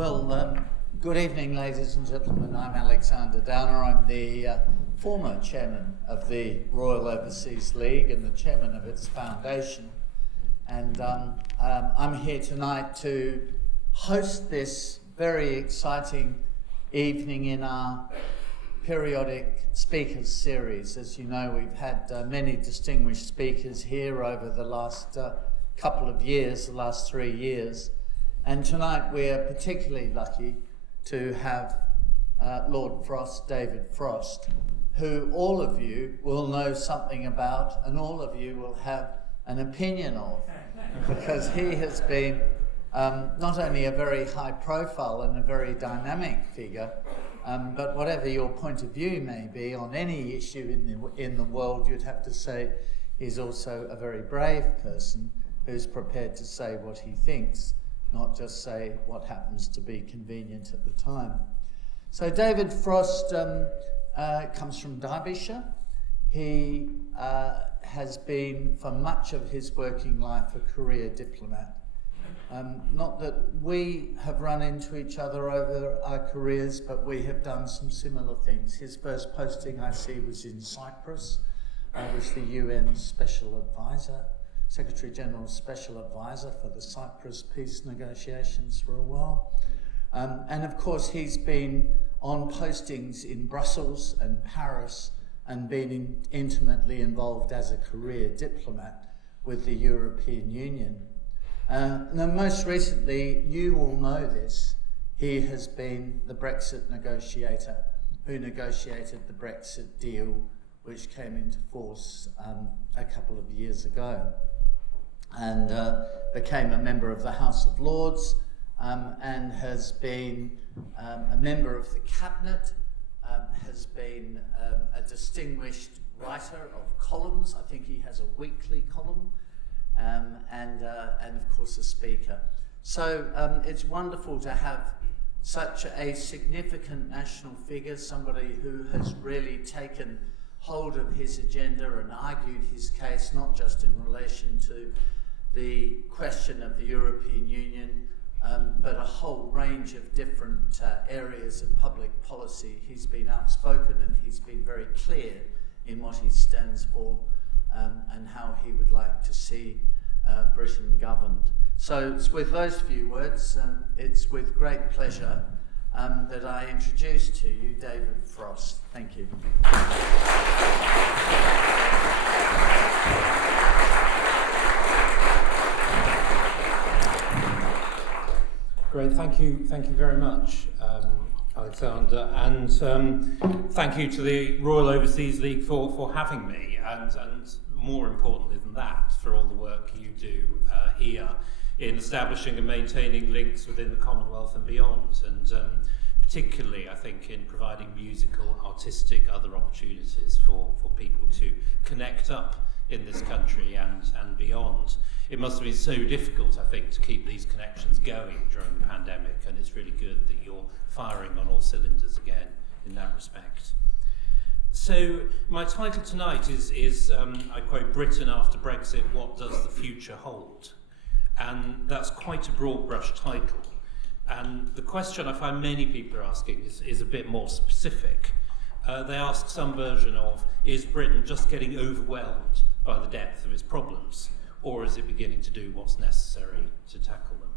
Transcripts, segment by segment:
Good evening, ladies and gentlemen. I'm Alexander Downer. I'm the former chairman of the Royal Overseas League and the chairman of its foundation. And I'm here tonight to host this very exciting evening in our periodic speakers series. As you know, we've had many distinguished speakers here over the last couple of years, the last 3 years. And tonight we're particularly lucky to have Lord Frost, David Frost, who all of you will know something about and all of you will have an opinion of, because he has been not only a very high profile and a very dynamic figure, but whatever your point of view may be on any issue in the world, you'd have to say he's also a very brave person who's prepared to say what he thinks, not just say what happens to be convenient at the time. So David Frost comes from Derbyshire. He has been, for much of his working life, a career diplomat. Not that we have run into each other over our careers, but we have done some similar things. His first posting, I see, was in Cyprus. I was the UN Special Advisor, Secretary General's Special Advisor for the Cyprus peace negotiations for a while. And of course, he's been on postings in Brussels and Paris and been intimately involved as a career diplomat with the European Union. Now, most recently, you all know this, he has been the Brexit negotiator who negotiated the Brexit deal, which came into force a couple of years ago, and became a member of the House of Lords, and has been a member of the Cabinet, has been a distinguished writer of columns. I think he has a weekly column, and of course a speaker. So it's wonderful to have such a significant national figure, somebody who has really taken hold of his agenda and argued his case, not just in relation to the question of the European Union, but a whole range of different areas of public policy. He's been outspoken and he's been very clear in what he stands for and how he would like to see Britain governed. So it's with those few words, it's with great pleasure that I introduce to you David Frost. Thank you. Great, thank you very much, Alexander, and thank you to the Royal Overseas League for having me, and more importantly than that, for all the work you do here in establishing and maintaining links within the Commonwealth and beyond, and particularly, I think, in providing musical, artistic, other opportunities for people to connect up in this country and beyond. It must have been so difficult, I think, to keep these connections going during the pandemic, and it's really good that you're firing on all cylinders again in that respect. So my title tonight is I quote, "Britain after Brexit, what does the future hold?" And that's quite a broad brush title. And the question I find many people are asking is a bit more specific. They ask some version of, is Britain just getting overwhelmed by the depth of its problems, or is it beginning to do what's necessary to tackle them?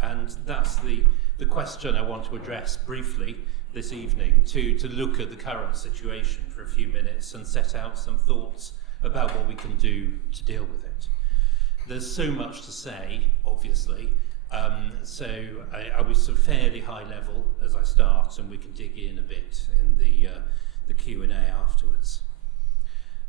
And that's the question I want to address briefly this evening, to look at the current situation for a few minutes and set out some thoughts about what we can do to deal with it. There's so much to say, obviously, so I'll be sort of fairly high level as I start, and we can dig in a bit in the Q&A afterwards.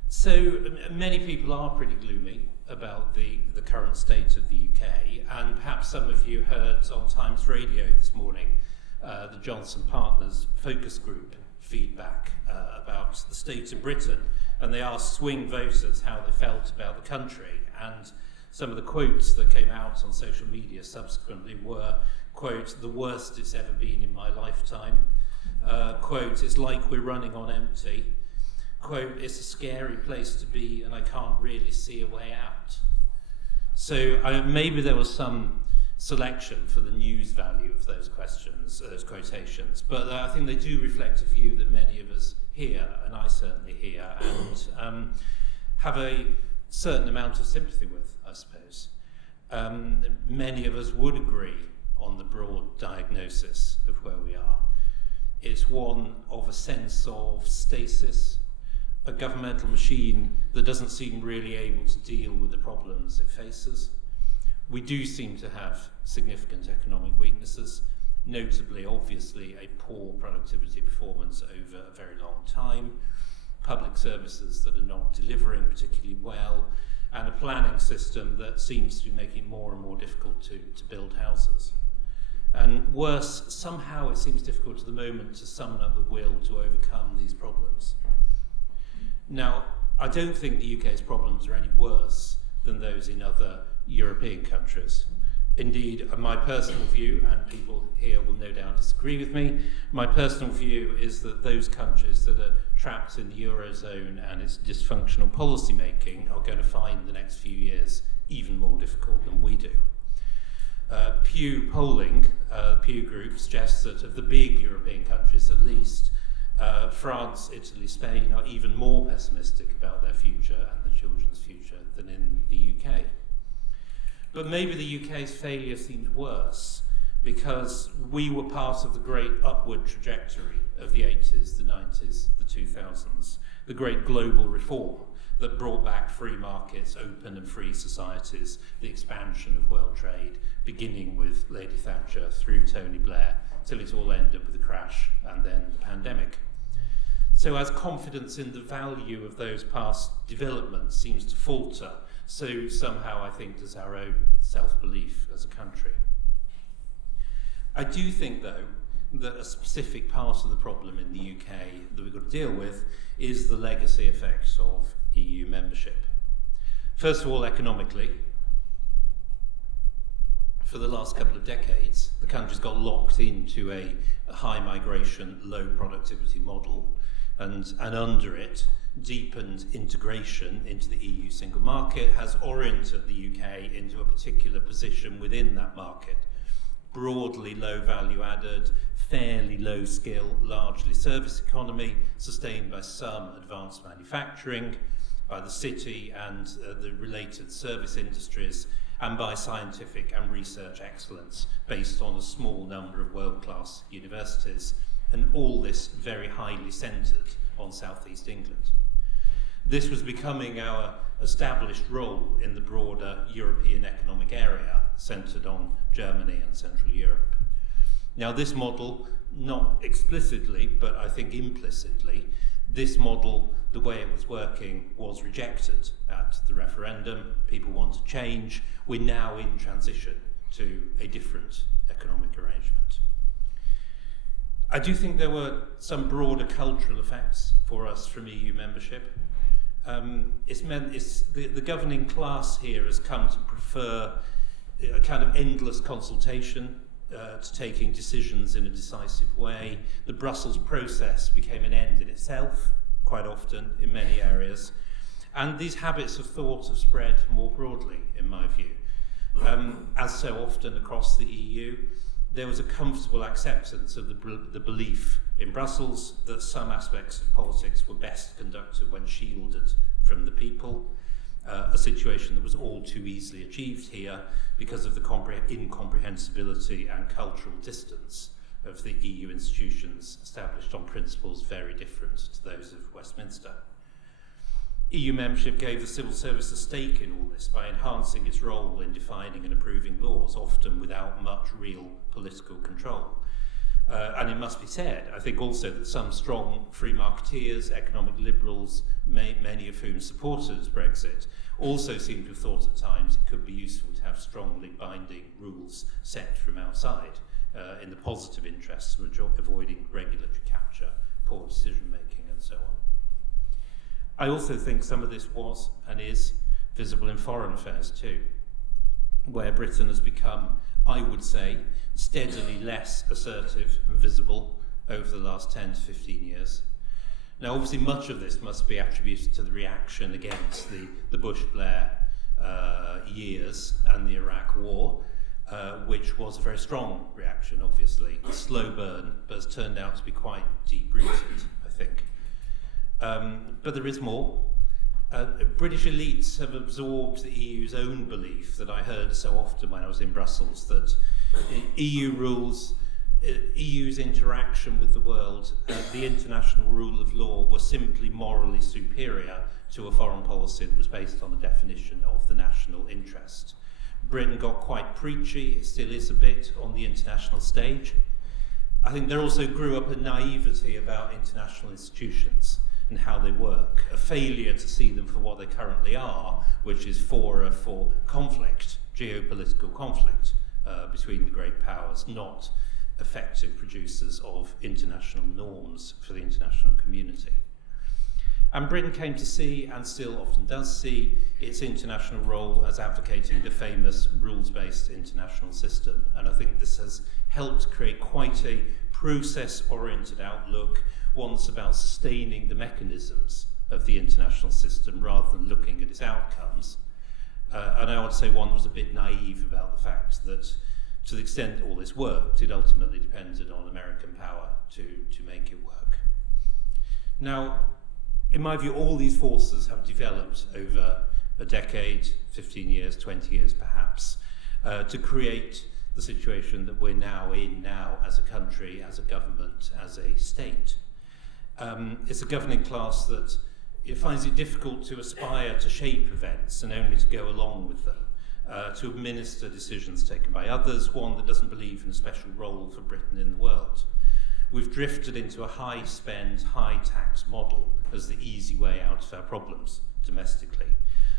So many people are pretty gloomy about the current state of the UK, and perhaps some of you heard on Times Radio this morning the Johnson Partners focus group feedback about the state of Britain, and they asked swing voters how they felt about the country, and some of the quotes that came out on social media subsequently were, quote, "the worst it's ever been in my lifetime," quote, "it's like we're running on empty," quote, "it's a scary place to be and I can't really see a way out." So maybe there was some selection for the news value of those questions, those quotations, but I think they do reflect a view that many of us hear, and I certainly hear, and have a certain amount of sympathy with, I suppose. Many of us would agree on the broad diagnosis of where we are. It's one of a sense of stasis, a governmental machine that doesn't seem really able to deal with the problems it faces. We do seem to have significant economic weaknesses, notably, obviously, a poor productivity performance over a very long time, public services that are not delivering particularly well, and a planning system that seems to be making it more and more difficult to build houses. And worse, somehow it seems difficult at the moment to summon up the will to overcome these problems. Now, I don't think the UK's problems are any worse than those in other European countries. Indeed, my personal view, and people here will no doubt disagree with me, my personal view is that those countries that are trapped in the Eurozone and its dysfunctional policy making are going to find the next few years even more difficult than we do. Pew polling, Pew Group suggests that of the big European countries at least, France, Italy, Spain are even more pessimistic about their future and their children's future than in the UK. But maybe the UK's failure seems worse because we were part of the great upward trajectory of the 80s, the 90s, the 2000s, the great global reform that brought back free markets, open and free societies, the expansion of world trade, beginning with Lady Thatcher through Tony Blair, till it all ended with a crash and then the pandemic. So as confidence in the value of those past developments seems to falter, so somehow I think does our own self-belief as a country. I do think, though, that a specific part of the problem in the UK that we've got to deal with is the legacy effects of EU membership. First of all, economically, for the last couple of decades, the country's got locked into a high migration, low productivity model, and under it, deepened integration into the EU single market has oriented the UK into a particular position within that market. Broadly low value added, fairly low skill, largely service economy, sustained by some advanced manufacturing, by the city and the related service industries, and by scientific and research excellence based on a small number of world-class universities, and all this very highly centred on South East England. This was becoming our established role in the broader European economic area, centred on Germany and Central Europe. Now this model, not explicitly, but I think implicitly, this model, the way it was working, was rejected at the referendum. People want to change. We're now in transition to a different economic arrangement. I do think there were some broader cultural effects for us from EU membership. The governing class here has come to prefer a kind of endless consultation to taking decisions in a decisive way. The Brussels process became an end in itself, quite often, in many areas. And these habits of thought have spread more broadly, in my view. As so often across the EU, there was a comfortable acceptance of the belief in Brussels that some aspects of politics were best conducted when shielded from the people, a situation that was all too easily achieved here because of the incomprehensibility and cultural distance of the EU institutions established on principles very different to those of Westminster. EU membership gave the civil service a stake in all this by enhancing its role in defining and approving laws, often without much real political control. And it must be said, I think also that some strong free marketeers, economic liberals, many of whom supported Brexit, also seem to have thought at times it could be useful to have strongly binding rules set from outside in the positive interests of avoiding regulatory capture, poor decision making and so on. I also think some of this was and is visible in foreign affairs too, where Britain has become, I would say, steadily less assertive and visible over the last 10 to 15 years. Now, obviously, much of this must be attributed to the reaction against the Bush-Blair years and the Iraq War, which was a very strong reaction, obviously, a slow burn, but has turned out to be quite deep-rooted, I think. But there is more. British elites have absorbed the EU's own belief that I heard so often when I was in Brussels, that EU rules, EU's interaction with the world, the international rule of law were simply morally superior to a foreign policy that was based on the definition of the national interest. Britain got quite preachy, it still is a bit, on the international stage. I think there also grew up a naivety about international institutions and how they work, a failure to see them for what they currently are, which is fora for conflict, geopolitical conflict between the great powers, not effective producers of international norms for the international community. And Britain came to see, and still often does see, its international role as advocating the famous rules-based international system. And I think this has helped create quite a process-oriented outlook, one that's about sustaining the mechanisms of the international system rather than looking at its outcomes. And I would say one was a bit naive about the fact that to the extent all this worked, it ultimately depended on American power to make it work. Now, in my view, all these forces have developed over a decade, 15 years, 20 years perhaps, to create the situation that we're now in now as a country, as a government, as a state. It's a governing class that it finds it difficult to aspire to shape events and only to go along with them, to administer decisions taken by others, one that doesn't believe in a special role for Britain in the world. We've drifted into a high-spend, high-tax model as the easy way out of our problems domestically.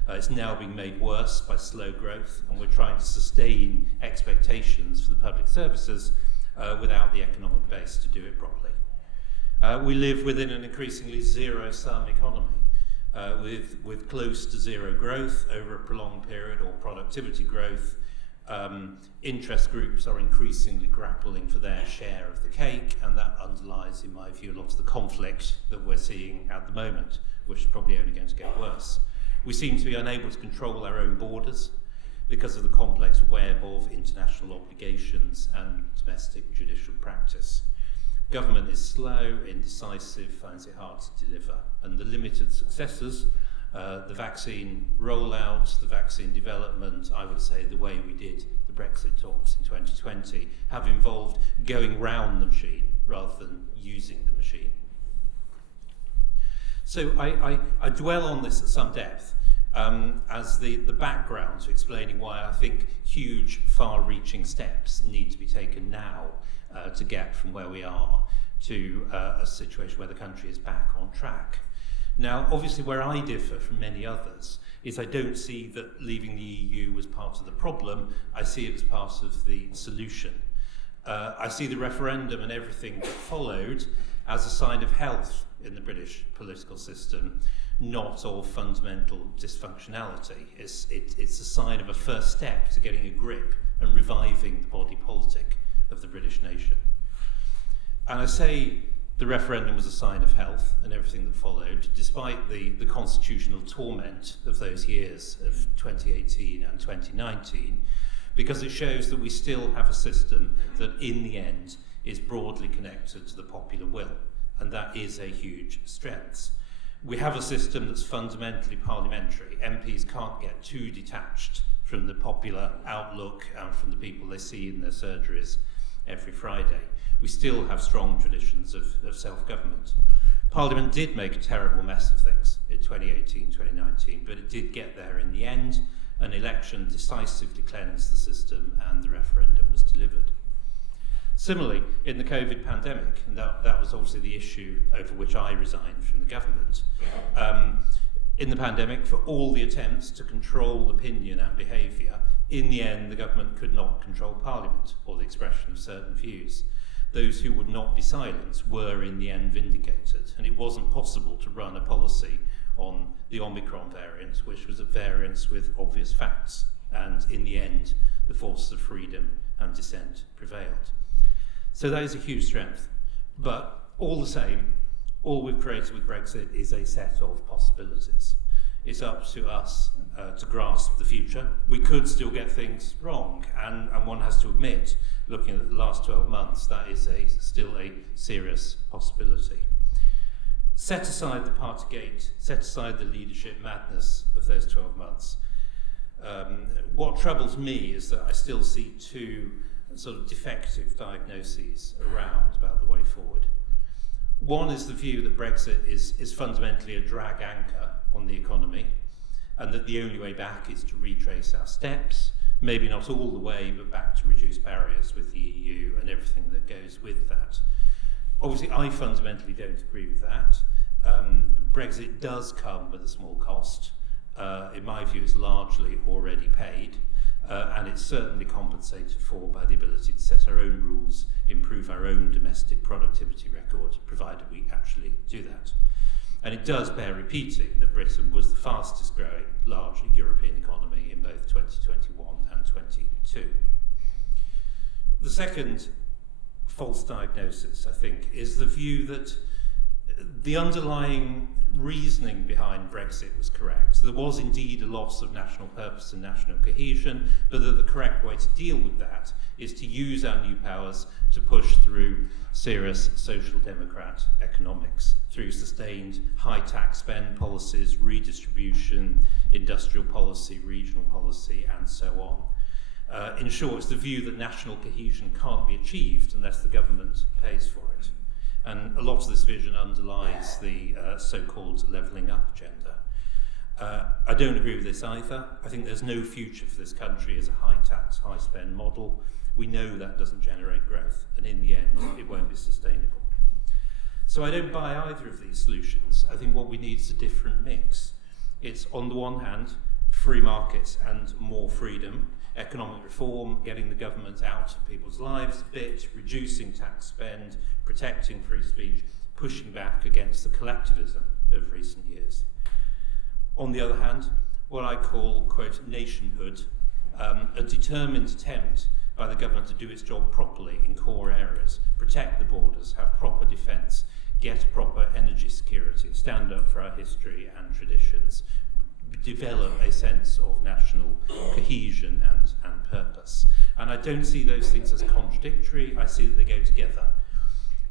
It's now being made worse by slow growth, and we're trying to sustain expectations for the public services without the economic base to do it properly. We live within an increasingly zero-sum economy, with close to zero growth over a prolonged period, or productivity growth. Interest groups are increasingly grappling for their share of the cake, and that underlies, in my view, a lot of the conflict that we're seeing at the moment, which is probably only going to get worse. We seem to be unable to control our own borders because of the complex web of international obligations and domestic judicial practice. Government is slow, indecisive, finds it hard to deliver, and the limited successes, the vaccine rollout, the vaccine development, I would say the way we did the Brexit talks in 2020, have involved going round the machine rather than using the machine. So I dwell on this at some depth as the background to explaining why I think huge, far-reaching steps need to be taken now to get from where we are to a situation where the country is back on track. Now, obviously, where I differ from many others is I don't see that leaving the EU was part of the problem. I see it as part of the solution. I see the referendum and everything that followed as a sign of health in the British political system, not of fundamental dysfunctionality. It's a sign of a first step to getting a grip and reviving the body politic of the British nation. And I say the referendum was a sign of health and everything that followed, despite the constitutional torment of those years of 2018 and 2019, because it shows that we still have a system that in the end is broadly connected to the popular will, and that is a huge strength. We have a system that's fundamentally parliamentary. MPs can't get too detached from the popular outlook and from the people they see in their surgeries every Friday. We still have strong traditions of self-government. Parliament did make a terrible mess of things in 2018, 2019, but it did get there in the end. An election decisively cleansed the system and the referendum was delivered. Similarly, in the COVID pandemic, and that was obviously the issue over which I resigned from the government, in the pandemic, for all the attempts to control opinion and behaviour, in the end the government could not control Parliament or the expression of certain views. Those who would not be silenced were in the end vindicated, and it wasn't possible to run a policy on the Omicron variant, which was at variance with obvious facts, and in the end the forces of freedom and dissent prevailed. So that is a huge strength, but all the same, all we've created with Brexit is a set of possibilities. it's up to us to grasp the future. We could still get things wrong, and one has to admit, looking at the last 12 months, that is still a serious possibility. Set aside the Partygate, set aside the leadership madness of those 12 months. What troubles me is that I still see two sort of defective diagnoses around about the way forward. One is the view that Brexit is fundamentally a drag anchor on the economy, and that the only way back is to retrace our steps, maybe not all the way, but back to reduce barriers with the EU and everything that goes with that. Obviously, I fundamentally don't agree with that. Brexit does come with a small cost. In my view, it's largely already paid, and it's certainly compensated for by the ability to set our own rules, improve our own domestic productivity record, provided we actually do that. And it does bear repeating that Britain was the fastest growing large European economy in both 2021 and 22. The second false diagnosis, I think, is the view that the underlying reasoning behind Brexit was correct. There was indeed a loss of national purpose and national cohesion, but that the correct way to deal with that is to use our new powers to push through serious social democrat economics, through sustained high tax spend policies, redistribution, industrial policy, regional policy, and so on. In short, it's the view that national cohesion can't be achieved unless the government pays for it. And a lot of this vision underlies the so-called levelling up agenda. I don't agree with this either. I think there's no future for this country as a high tax, high spend model. We know that doesn't generate growth, and in the end, it won't be sustainable. So I don't buy either of these solutions. I think what we need is a different mix. It's, on the one hand, free markets and more freedom, economic reform, getting the government out of people's lives a bit, reducing tax spend, protecting free speech, pushing back against the collectivism of recent years. On the other hand, what I call, quote, nationhood, a determined attempt by the government to do its job properly in core areas, protect the borders, have proper defence, get proper energy security, stand up for our history and traditions, develop a sense of national cohesion and purpose. And I don't see those things as contradictory. I see that they go together.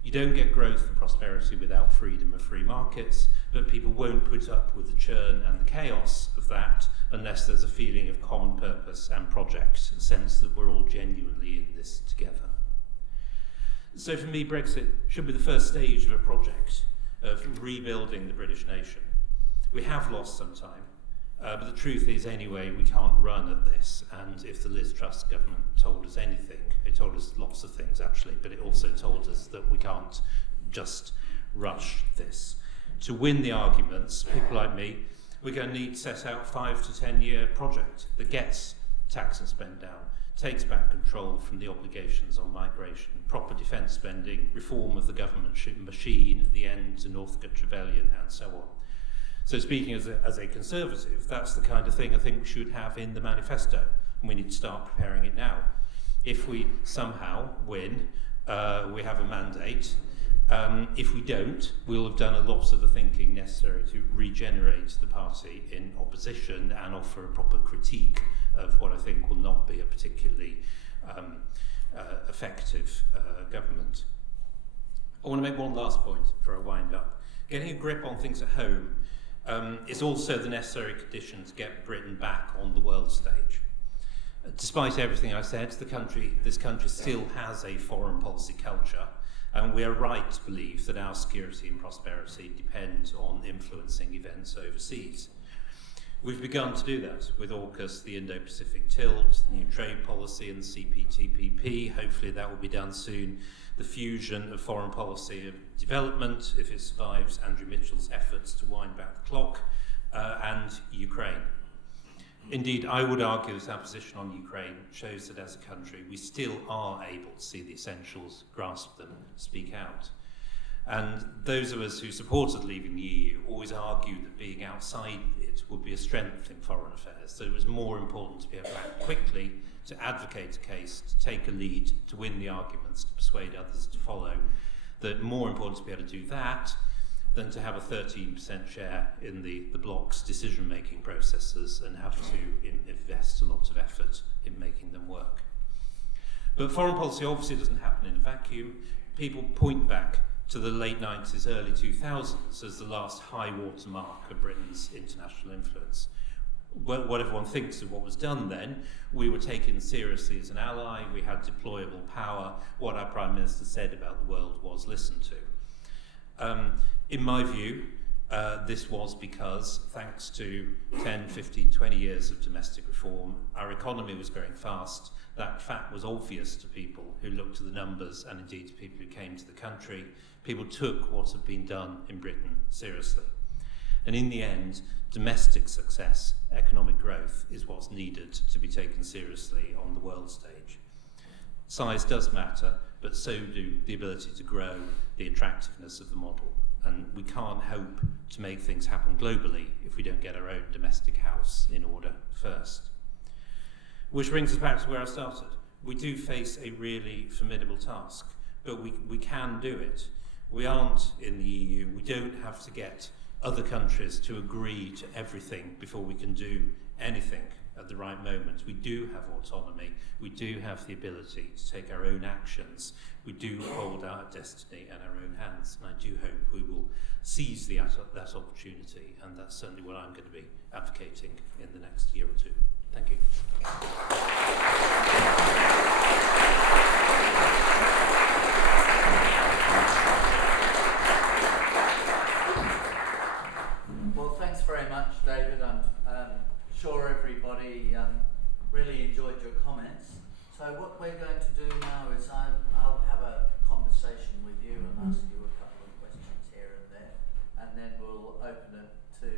You don't get growth and prosperity without freedom of free markets, but people won't put up with the churn and the chaos of that unless there's a feeling of common purpose and project, a sense that we're all genuinely in this together. So for me, Brexit should be the first stage of a project of rebuilding the British nation. We have lost some time. But the truth is, anyway, we can't run at this. And if the Liz Truss government told us anything, it told us lots of things, actually, but it also told us that we can't just rush this. To win the arguments, people like me, we're going to need to set out 5 to 10 year project that gets tax and spend down, takes back control from the obligations on migration, proper defence spending, reform of the government machine at the end to Northcote Rebellion, and so on. So speaking as a Conservative, that's the kind of thing I think we should have in the manifesto, and we need to start preparing it now. If we somehow win, we have a mandate. If we don't, we'll have done a lot of the thinking necessary to regenerate the party in opposition and offer a proper critique of what I think will not be a particularly effective government. I want to make one last point before I wind up. Getting a grip on things at home is also the necessary condition to get Britain back on the world stage. Despite everything I said, this country still has a foreign policy culture, and we are right to believe that our security and prosperity depend on influencing events overseas. We've begun to do that with AUKUS, the Indo-Pacific tilt, the new trade policy and the CPTPP. Hopefully that will be done soon. The fusion of foreign policy and development, if it survives Andrew Mitchell's efforts to wind back the clock, and Ukraine. Indeed, I would argue that our position on Ukraine shows that as a country we still are able to see the essentials, grasp them, speak out. And those of us who supported leaving the EU always argued that being outside it would be a strength in foreign affairs, so it was more important to be able to act quickly, to advocate a case, to take a lead, to win the arguments, to persuade others to follow, that more important to be able to do that than to have a 13% share in the bloc's decision-making processes and have to invest a lot of effort in making them work. But foreign policy obviously doesn't happen in a vacuum. People point back to the late 90s, early 2000s as the last high water mark of Britain's international influence. What everyone thinks of what was done then, we were taken seriously as an ally, we had deployable power, what our Prime Minister said about the world was listened to. In my view, this was because, thanks to 10, 15, 20 years of domestic reform, our economy was growing fast. That fact was obvious to people who looked at the numbers and indeed to people who came to the country. People took what had been done in Britain seriously. And in the end, domestic success, economic growth, is what's needed to be taken seriously on the world stage. Size does matter, but so do the ability to grow, the attractiveness of the model. And we can't hope to make things happen globally if we don't get our own domestic house in order first. Which brings us back to where I started. We do face a really formidable task, but we can do it. We aren't in the EU. We don't have to get other countries to agree to everything before we can do anything at the right moment. We do have autonomy. We do have the ability to take our own actions. We do hold our destiny in our own hands. And I do hope we will seize that opportunity. And that's certainly what I'm going to be advocating in the next year or two. Thank you. Well, thanks very much, David. I'm sure everybody really enjoyed your comments. So what we're going to do now is I'll have a conversation with you and ask you a couple of questions here and there, and then we'll open it to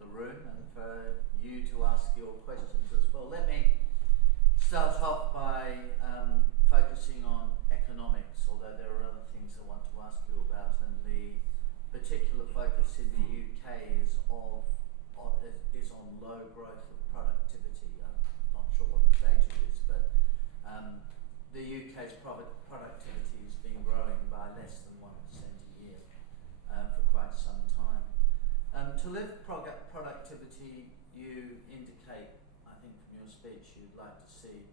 the room and for you to ask your questions as well. Let me start off by focusing on economics, although there are other things I want to ask you about, and the particular focus in the UK is on low growth of productivity. I'm not sure what the data is, but the UK's productivity has been growing by less than 1% a year for quite some time. To lift productivity, you indicate, I think from your speech, you'd like to see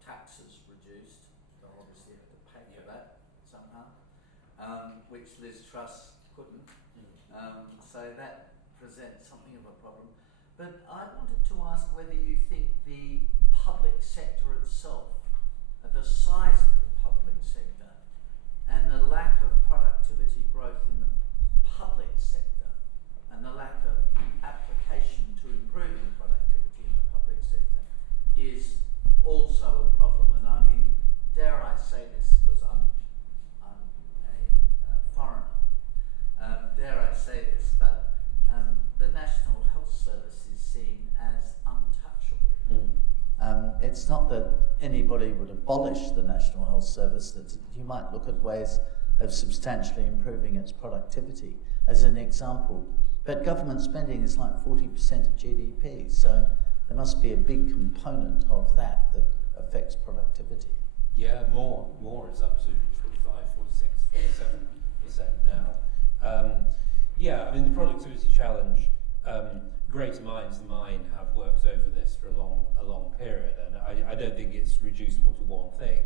taxes reduced. They'll obviously have to pay for that somehow, which Liz Truss couldn't. So that presents something of a problem. But I wanted to ask whether you think the public sector itself, the size of the public sector, and the lack of productivity growth in the public sector, and the lack of application to improving productivity in the public sector, is also a problem. And I mean, dare I say this, because I'm a foreigner, dare I say this, but the National Health Service is seen as untouchable. It's not that anybody would abolish the National Health Service, that you might look at ways of substantially improving its productivity as an example. But government spending is like 40% of GDP, so there must be a big component of that affects productivity. Yeah, more is up to 45, 46, 47% now. Yeah, I mean, the productivity challenge, greater minds than mine have worked over this for a long period, and I don't think it's reducible to one thing.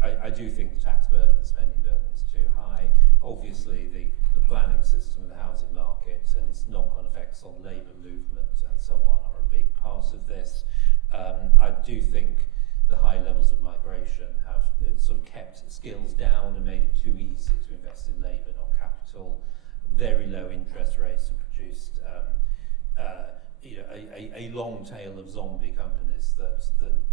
I do think the tax burden, the spending burden is too high. Obviously, the planning system of the housing market and its knock-on effects on labour movement and so on are a big part of this. I do think the high levels of migration have sort of kept skills down and made it too easy to invest in labour, not capital. Very low interest rates have produced a long tail of zombie companies that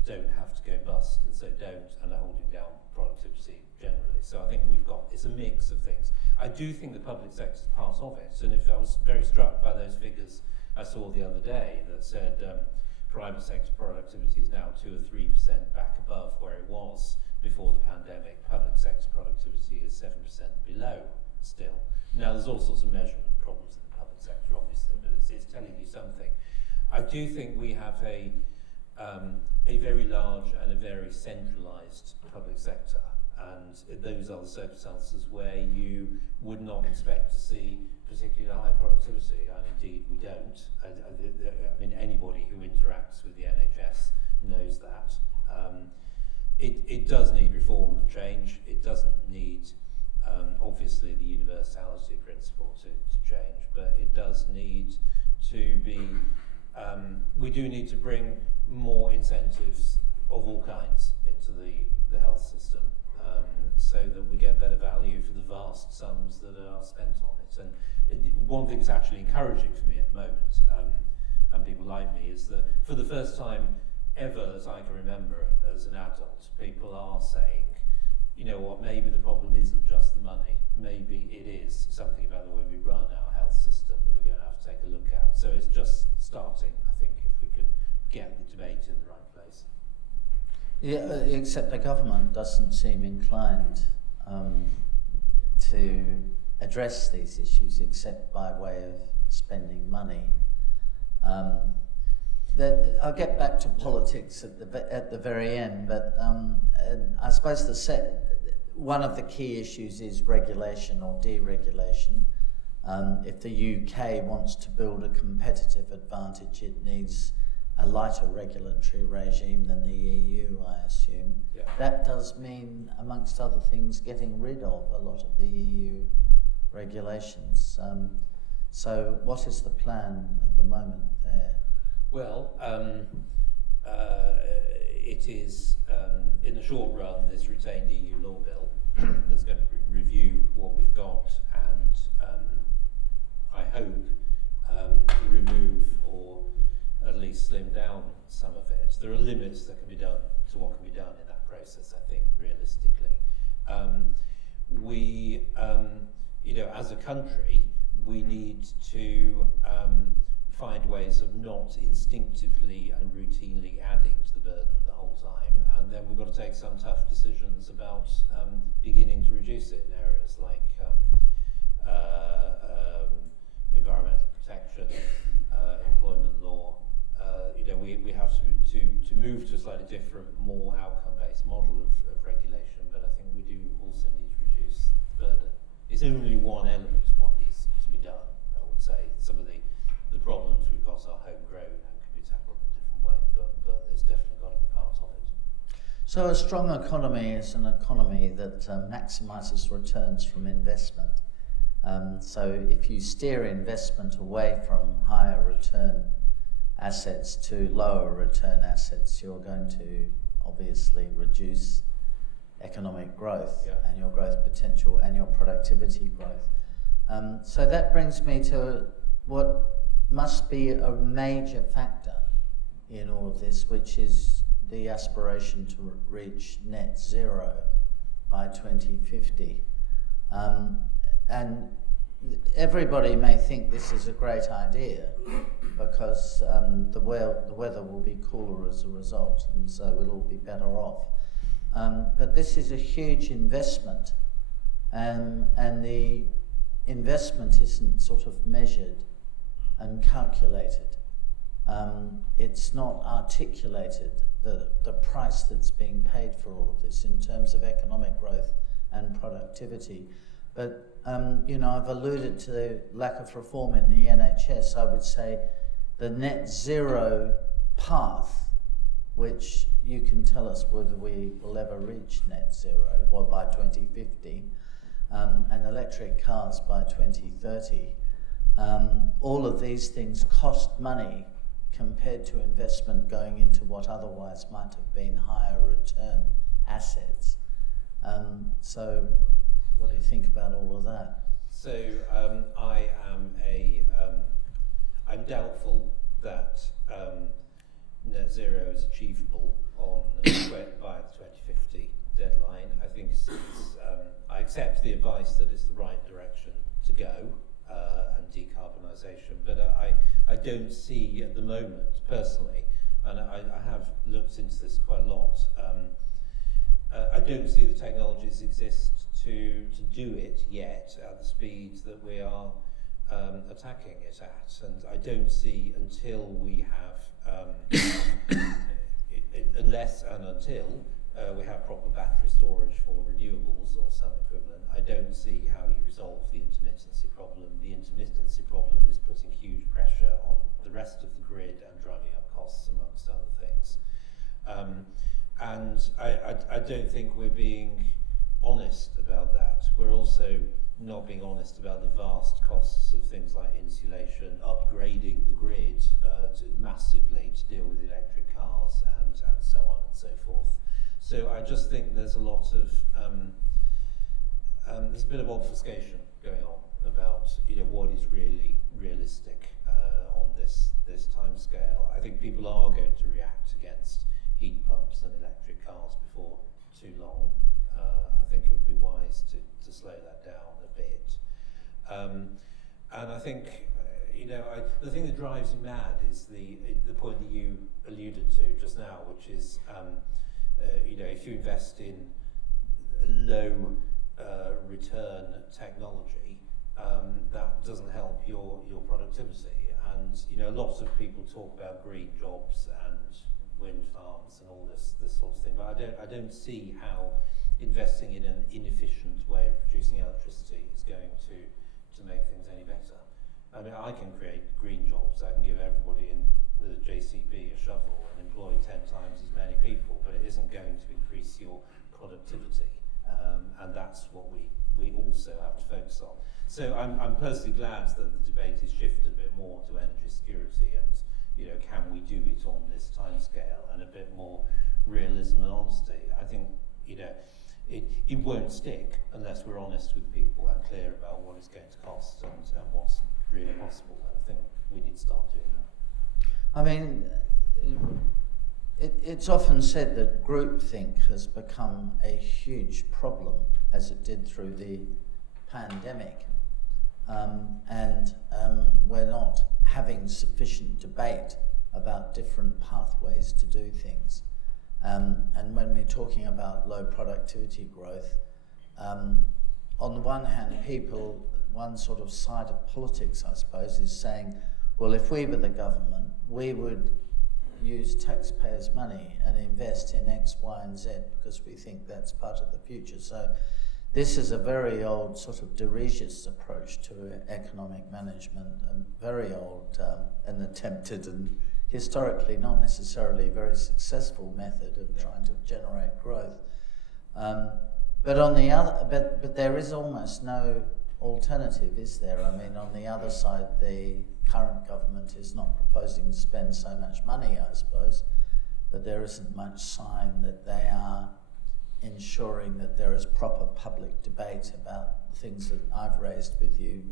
don't have to go bust and so don't, and are holding down productivity generally. So I think it's a mix of things. I do think the public sector is part of it, and I was very struck by those figures I saw the other day that said private sector productivity is now 2 or 3% back above where it was before the pandemic. Public sector productivity is 7% below still. Now, there's all sorts of measurement problems in the public sector, obviously, but it's telling you something. I do think we have a a very large and a very centralised public sector, and those are the circumstances where you would not expect to see particularly high productivity, and indeed we don't. I mean, anybody who interacts with the NHS knows that. It does need reform and change. It doesn't need, obviously, the universality principle to change, but it does need to be, we do need to bring more incentives of all kinds into the health system, so that we get better value for the vast sums that are spent on it. And one thing that's actually encouraging for me at the moment, and people like me, is that for the first time ever as I can remember as an adult, people are saying, you know what, maybe the problem isn't just the money, maybe it is something about the way we run our health system that we're going to have to take a look at. So it's just starting, I think, if we can get the debate in the right place. Yeah, except the government doesn't seem inclined to address these issues except by way of spending money. I'll get back to politics at the very end, but I suppose one of the key issues is regulation or deregulation. If the UK wants to build a competitive advantage, it needs a lighter regulatory regime than the EU, I assume. Yeah. That does mean, amongst other things, getting rid of a lot of the EU regulations. So what is the plan at the moment there? Well, it is, in the short run, this retained EU law bill that's going to review what we've got and I hope remove or at least slim down some of it. There are limits that can be done to what can be done in that process, I think, realistically. We, you know, as a country, we need to find ways of not instinctively and routinely adding to the burden the whole time, and then we've got to take some tough decisions about beginning to reduce it in areas like environmental protection, employment law. You know, we have to move to a slightly different, more outcome-based model of regulation, but I think we do also need to reduce the burden. It's only one element of what needs to be done, I would say. Some of the problems we've got are homegrown and can be tackled in a different way, but it's definitely got to be part of it. So a strong economy is an economy that maximises returns from investment. So if you steer investment away from higher return assets to lower return assets, you're going to obviously reduce economic growth, yeah, and your growth potential and your productivity growth. So that brings me to what must be a major factor in all of this, which is the aspiration to reach net zero by 2050. And everybody may think this is a great idea because the weather will be cooler as a result, and so we'll all be better off. But this is a huge investment, and the investment isn't sort of measured and calculated. It's not articulated, the price that's being paid for all of this in terms of economic growth and productivity. But, you know, I've alluded to the lack of reform in the NHS. I would say the net zero path, which you can tell us whether we will ever reach net zero, or by 2050, and electric cars by 2030. All of these things cost money compared to investment going into what otherwise might have been higher return assets. So what do you think about all of that? So I'm doubtful that net zero is achievable by the 2050 deadline. I think I accept the advice that it's the right direction to go, and decarbonisation, but I don't see at the moment, personally, and I have looked into this quite a lot, I don't see the technologies exist to do it yet at the speed that we are attacking it at, and I don't see until we have unless and until we have proper battery storage for renewables or some equivalent, I don't see how you resolve the intermittency problem. The intermittency problem is putting huge pressure on the rest of the grid and driving up costs, amongst other things. And I don't think we're being honest about that. We're also not being honest about the vast costs of things like insulation, upgrading the grid massively to deal with electric cars and so on and so forth. So I just think there's a lot of, there's a bit of obfuscation going on about what is really realistic on this timescale. I think people are going to react against heat pumps and electric cars before too long. I think it would be wise to slow that down a bit. And I think, the thing that drives me mad is the point that you alluded to just now, which is, if you invest in low return technology, that doesn't help your productivity. And a lot of people talk about green jobs and wind farms and all this sort of thing, but I don't see how investing in an inefficient way of producing electricity is going to make things any better. I mean, I can create green jobs. I can give everybody in the JCB a shovel and employ 10 times as many people, but it isn't going to increase your productivity, and that's what we also have to focus on. So I'm personally glad that the debate is shifted a bit more to energy security and can we do it on this timescale, and a bit more realism and honesty. I think it won't stick unless we're honest with people and clear about what it's going to cost and what's really possible. And I think we need to start doing that. I mean, it's often said that groupthink has become a huge problem, as it did through the pandemic, and we're not having sufficient debate about different pathways to do things. And when we're talking about low productivity growth, on the one hand, one sort of side of politics, I suppose, is saying, well, if we were the government, we would use taxpayers' money and invest in X, Y, and Z because we think that's part of the future. So this is a very old sort of Dirigious approach to economic management, and very old and attempted and historically not necessarily very successful method of trying to generate growth. But on the other, but there is almost no alternative, is there? I mean, on the other side, the current government is not proposing to spend so much money, I suppose, but there isn't much sign that they are ensuring that there is proper public debate about the things that I've raised with you,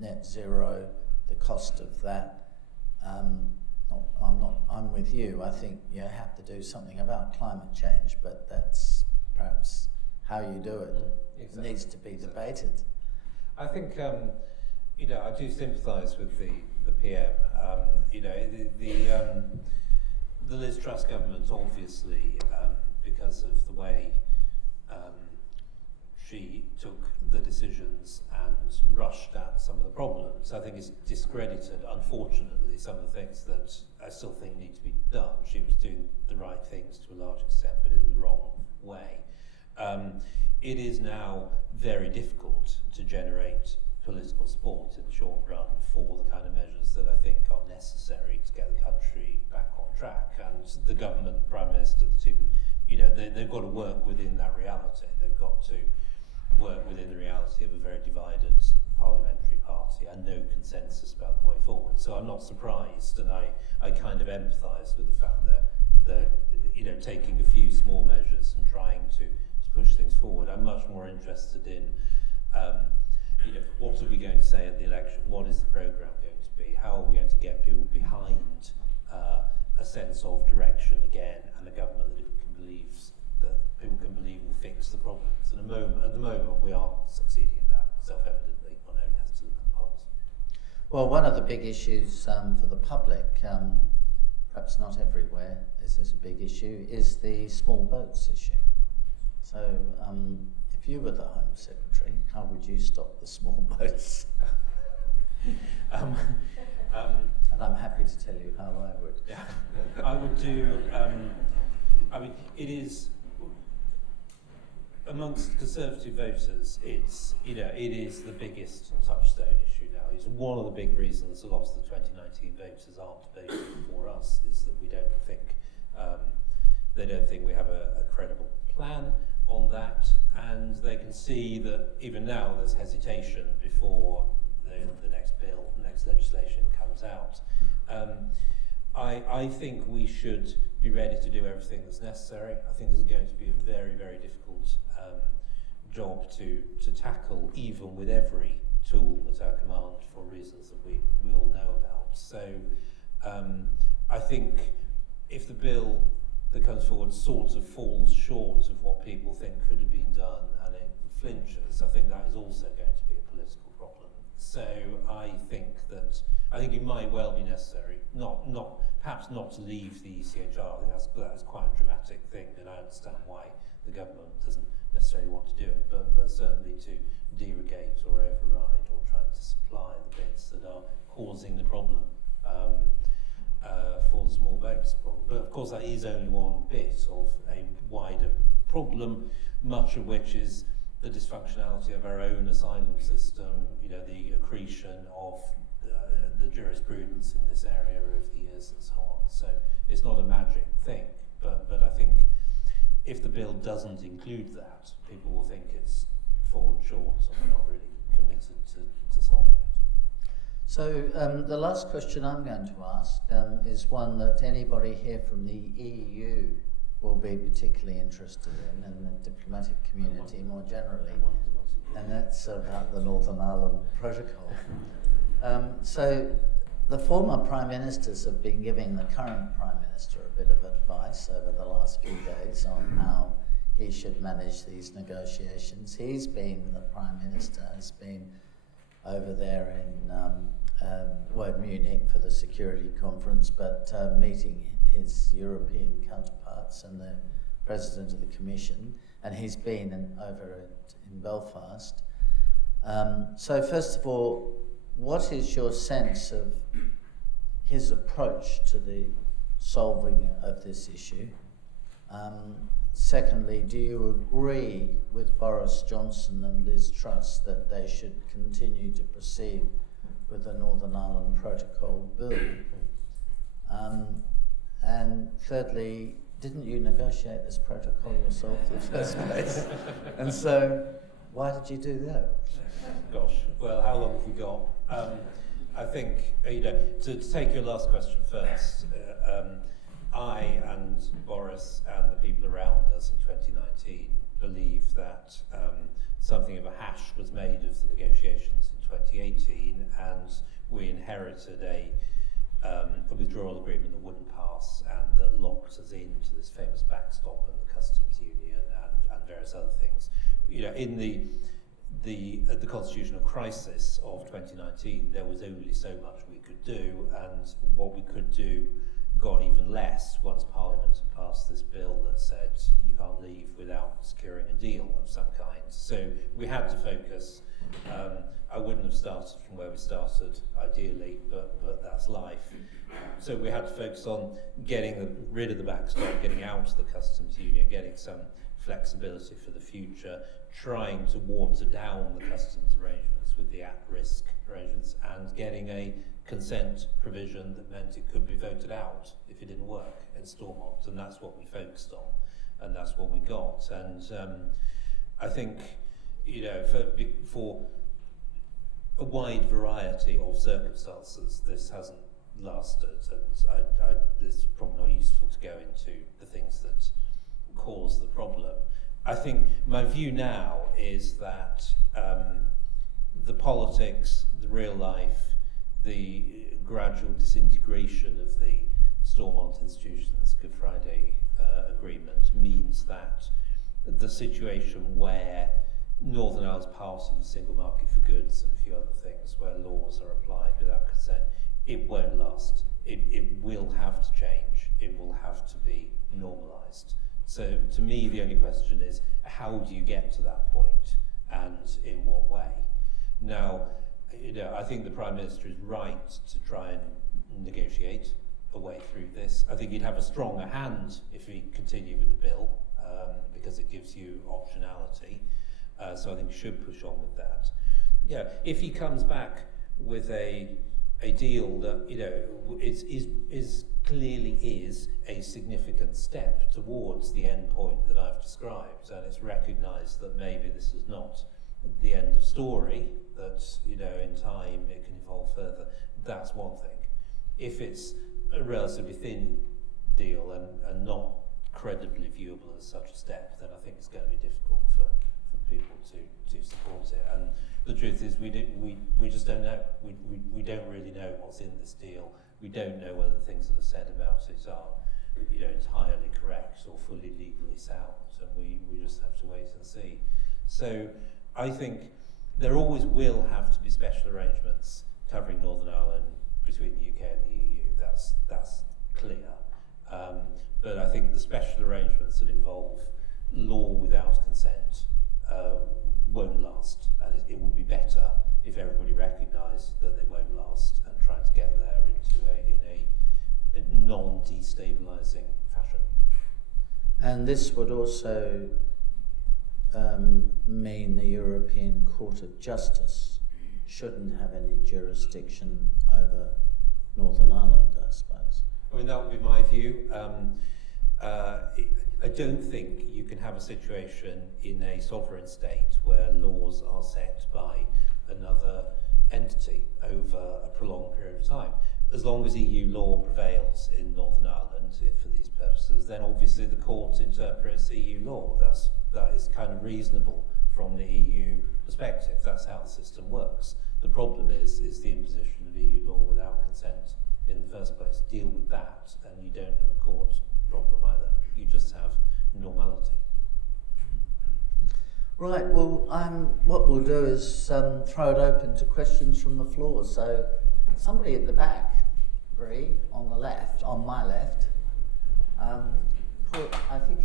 net zero, the cost of that. I'm with you. I think you have to do something about climate change, but that's perhaps how you do it. Exactly. It needs to be debated. I think, I do sympathise with the PM. The Liz Truss government, obviously, because of the way she took the decisions and rushed at some of the problems, I think it's discredited, unfortunately, some of the things that I still think need to be done. She was doing the right things to a large extent, but in the wrong way. It is now very difficult to generate political support in the short run for the kind of measures that I think are necessary to get the country back on track. And the government, the Prime Minister, the team, they've got to work within that reality. They've got to work within the reality of a very divided parliamentary party and no consensus about the way forward. So I'm not surprised, and I kind of empathise with the fact that they're taking a few small measures and trying to push things forward. I'm much more interested in what are we going to say at the election? What is the programme going to be? How are we going to get people behind a sense of direction again, and a government that people can believe will fix the problems? And at the moment we aren't succeeding in that, self-evidently. One only has to look at the polls. Well, one of the big issues for the public, perhaps not everywhere, is this a big issue, is the small boats issue. So if you were the Home Secretary, how would you stop the small boats? And I'm happy to tell you how I would. Yeah, I would do I mean, it is, amongst Conservative voters, it's, it is the biggest touchstone issue now. It's one of the big reasons a lot of the 2019 voters aren't voting for us, is that we don't think, they don't think we have a credible plan on that, and they can see that even now there's hesitation before the next bill, next legislation comes out. I think we should be ready to do everything that's necessary. I think this is going to be a very, very difficult job to tackle, even with every tool at our command for reasons that we all know about. So I think if the bill that comes forward sort of falls short of what people think could have been done and it flinches, I think that is also going to be a political problem. So I think it might well be necessary, perhaps not to leave the ECHR. I think that's quite a dramatic thing, and I understand why the government doesn't necessarily want to do it, but certainly to derogate or override or try to supply the bits that are causing the problem for the small boats problem. But of course that is only one bit of a wider problem, much of which is the dysfunctionality of our own asylum system, the accretion of the jurisprudence in this area over the years and so on. So it's not a magic thing, but I think if the bill doesn't include that, people will think it's fallen short and we're not really committed to solving it. So the last question I'm going to ask is one that anybody here from the EU will be particularly interested in, and the diplomatic community more generally, and that's about the Northern Ireland Protocol. So the former Prime Ministers have been giving the current Prime Minister a bit of advice over the last few days on how he should manage these negotiations. The Prime Minister has been over there in Munich for the security conference, but meeting his European counterparts and the President of the Commission, and he's been over in Belfast. So first of all, what is your sense of his approach to the solving of this issue? Secondly, do you agree with Boris Johnson and Liz Truss that they should continue to proceed with the Northern Ireland Protocol bill? And thirdly, didn't you negotiate this protocol yourself in the first place? And so, why did you do that? Gosh, well, how long have we got? I think, to take your last question first, I and Boris and the people around us in 2019 believe that something of a hash was made of the negotiations in 2018, and we inherited a withdrawal agreement that wouldn't pass and that locked us into this famous backstop and the customs union and various other things. In the constitutional crisis of 2019, there was only so much we could do, and what we could do got even less once Parliament had passed this bill that said you can't leave without securing a deal of some kind. So we had to focus. I wouldn't have started from where we started, ideally, but that's life. So we had to focus on getting rid of the backstop, getting out of the customs union, getting some flexibility for the future, trying to water down the customs arrangements with the at-risk arrangements, and getting a consent provision that meant it could be voted out if it didn't work in Stormont, and that's what we focused on, and that's what we got. And I think, for a wide variety of circumstances, this hasn't lasted, and it's probably not useful to go into the things that cause the problem. I think my view now is that the politics, the real life, the gradual disintegration of the Stormont institutions, Good Friday Agreement, means that the situation where Northern Ireland's part of the single market for goods and a few other things where laws are applied without consent, it won't last. It will have to change. It will have to be normalised. So to me, the only question is, how do you get to that point, and in what way? Now, I think the Prime Minister is right to try and negotiate. a way through this. I think he'd have a stronger hand if he continued with the bill, because it gives you optionality. So I think he should push on with that. Yeah, if he comes back with a deal that is clearly a significant step towards the end point that I've described, and it's recognised that maybe this is not the end of story, that in time it can evolve further, that's one thing. If it's a relatively thin deal and not credibly viewable as such a step, then I think it's going to be difficult for people to support it. And the truth is we just don't know. We don't really know what's in this deal. We don't know whether the things that are said about it are entirely correct or fully legally sound, and we just have to wait and see. So I think there always will have to be special arrangements covering Northern Ireland between the UK and the EU. That's clear. But I think the special arrangements that involve law without consent won't last, and it would be better if everybody recognised that they won't last and tried to get there in a non-destabilising fashion. And this would also mean the European Court of Justice shouldn't have any jurisdiction over Northern Ireland, I suppose. I mean, that would be my view. I don't think you can have a situation in a sovereign state where laws are set by another entity over a prolonged period of time. As long as EU law prevails in Northern Ireland for these purposes, then obviously the court interprets EU law. That is kind of reasonable from the EU perspective. That's how the system works. The problem is the imposition of EU law without consent in the first place. Deal with that, and you don't have a court problem either. You just have normality. Right, well, what we'll do is throw it open to questions from the floor. So somebody at the back, Bree, on my left, put, I think,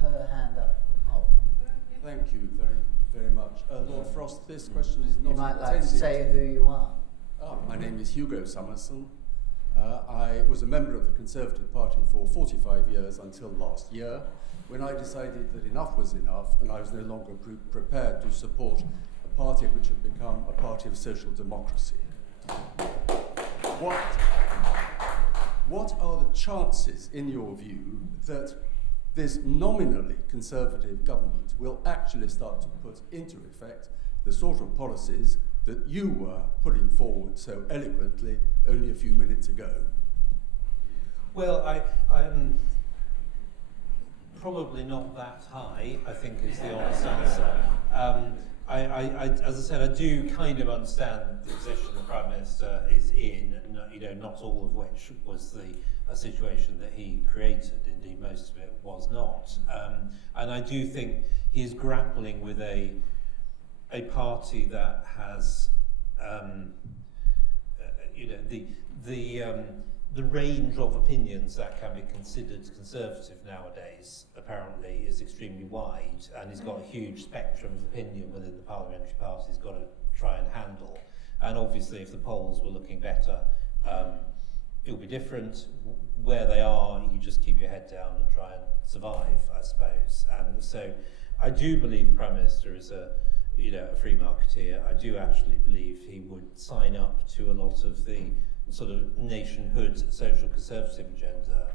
her hand up. Oh. Thank you very, very much. Lord Frost, this question is not You might like to intended. say who you are. My name is Hugo Summerson. I was a member of the Conservative Party for 45 years until last year, when I decided that enough was enough and I was no longer prepared to support a party which had become a party of social democracy. What are the chances, in your view, that this nominally conservative government will actually start to put into effect the sort of policies that you were putting forward so eloquently only a few minutes ago? Well, I'm probably not that high, I think is the honest answer. As I said, I do kind of understand the position the Prime Minister is in, not all of which was a situation that he created. Indeed, most of it was not. And I do think he is grappling with a party that has, the range of opinions that can be considered conservative nowadays apparently is extremely wide, and he's got a huge spectrum of opinion within the parliamentary party he's got to try and handle. And obviously, if the polls were looking better, it'll be different. Where they are, you just keep your head down and try and survive, I suppose. And so, I do believe the Prime Minister is a free marketeer. I do actually believe he would sign up to a lot of the sort of nationhood social conservative agenda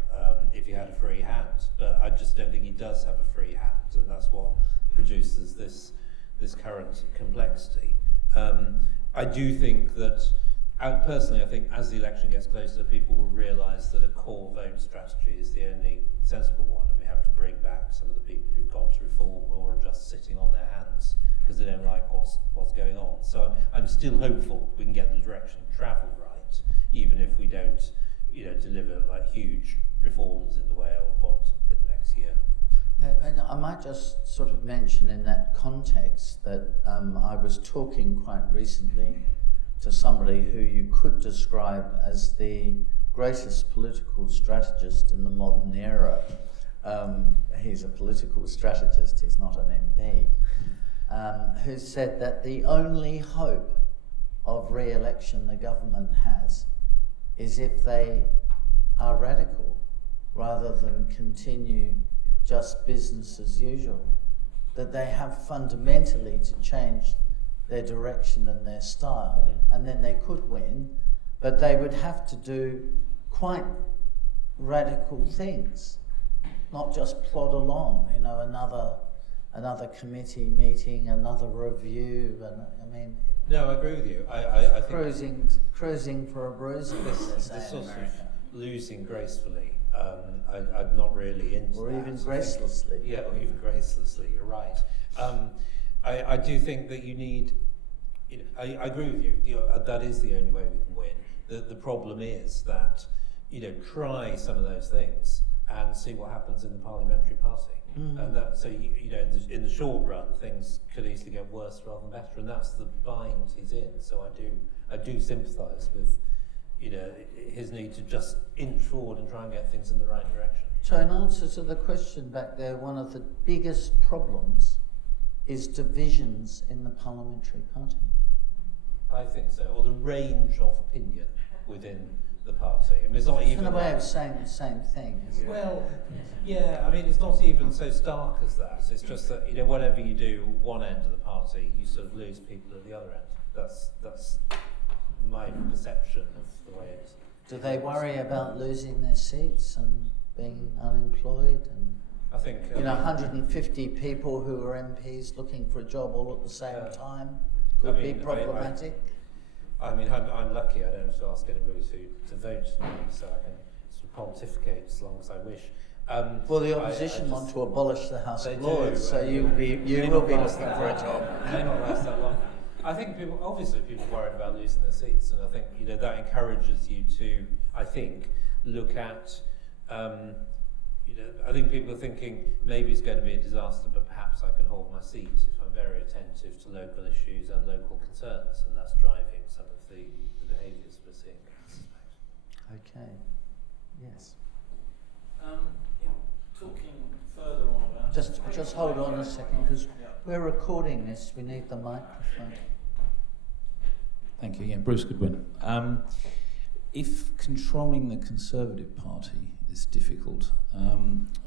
if he had a free hand. But I just don't think he does have a free hand, and that's what produces this current complexity. I do think that, personally, I think as the election gets closer, people will realise that a core vote strategy is the only sensible one, and we have to bring back some of the people who've gone to reform or are just sitting on their hands because they don't like what's going on. So I'm still hopeful we can get the direction of travel right, even if we don't, deliver like huge reforms in the way I would want in the next year. And I might just sort of mention in that context that I was talking quite recently to somebody who you could describe as the greatest political strategist in the modern era. He's a political strategist, he's not an MP, who said that the only hope of re-election the government has is if they are radical rather than continue just business as usual, that they have fundamentally to change their direction and their style, and then they could win, but they would have to do quite radical things, not just plod along, you know, another committee meeting, another review, and I mean. No, I agree with you. I think cruising for a bruising. this sort of losing gracefully. I'm not really into or that. even gracelessly. Yeah, or even gracelessly. You're right. I do think that you need. You know, I agree with you. That is the only way we can win. The problem is that, you know, try some of those things and see what happens in the parliamentary party. And that, so you know, in the short run, things could easily get worse rather than better, and that's the bind he's in. So I do sympathise with, you know, his need to just inch forward and try and get things in the right direction. So in answer to the question back there, one of the biggest problems is divisions in the parliamentary party. I think so, or the range of opinion within the party. I mean, it's not even. In a way of saying the same thing, isn't it? Well, yeah. I mean, it's not even so stark as that. It's just that, you know, whatever you do, one end of the party, you sort of lose people at the other end. That's my perception of the way it is. Do they worry about losing their seats and being unemployed and? I think, you know, 150 people who are MPs looking for a job all at the same time could be problematic. I mean, I'm lucky. I don't have to ask anybody to vote for me, so I can sort of pontificate as long as I wish. Well, the opposition want to abolish the House of Lords, so you will be looking for a job. It may not last that long. I think people worried about losing their seats, and I think, you know, that encourages you to, I think, look at. You know, I think people are thinking maybe it's going to be a disaster, but perhaps I can hold my seat if I'm very attentive to local issues and local concerns, and that's driving some of the behaviours we're seeing, I suspect. Okay. Yes. Talking further on about. Just hold on a second, because we're recording this. We need the microphone. Thank you. Yeah, Bruce Goodwin. If controlling the Conservative Party is difficult,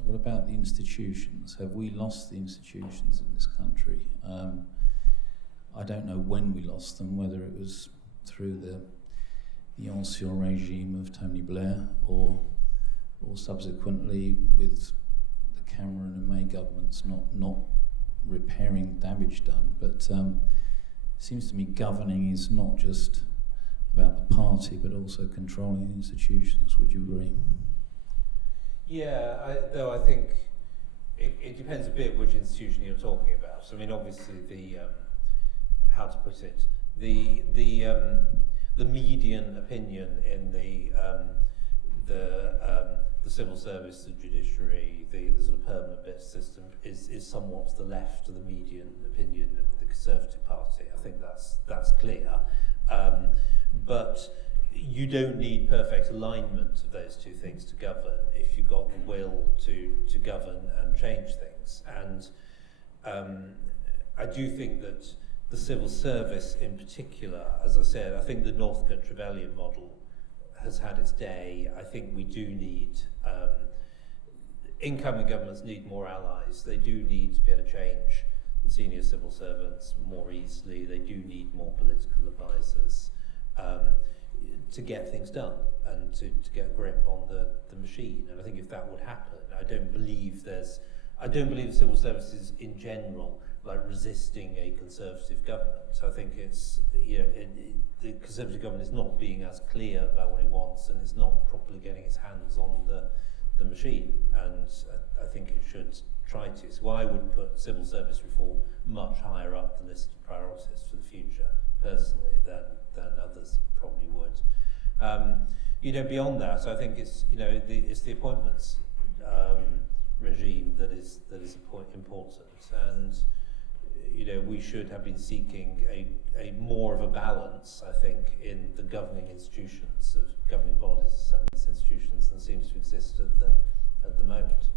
what about the institutions? Have we lost the institutions in this country? I don't know when we lost them, whether it was through the ancien regime of Tony Blair or subsequently with the Cameron and May governments not repairing damage done. But it seems to me governing is not just about the party, but also controlling the institutions. Would you agree? Yeah, though I think it depends a bit which institution you're talking about. So, I mean, obviously the how to put it, the median opinion in the civil service, the judiciary, the sort of permanent bit system is somewhat to the left of the median opinion of the Conservative Party. I think that's clear. But you don't need perfect alignment of those two things to govern if you've got the will to govern and change things. And I do think that the civil service in particular, as I said, I think the Northcote-Trevelyan model has had its day. I think we do need, incoming governments need more allies. They do need to be able to change senior civil servants more easily. They do need more political advisors to get things done and to get a grip on the machine. And I think if that would happen, I don't believe the civil services in general like resisting a Conservative government. So I think it's, you know, the Conservative government is not being as clear about what it wants, and it's not properly getting its hands on the machine. And I think it should try to. So I would put civil service reform much higher up the list of priorities for the future, personally, than others probably would. You know, beyond that, I think it's, you know, it's the appointments regime that is important, and you know, we should have been seeking a more of a balance, I think, in the governing institutions of governing bodies and these institutions than seems to exist at the moment.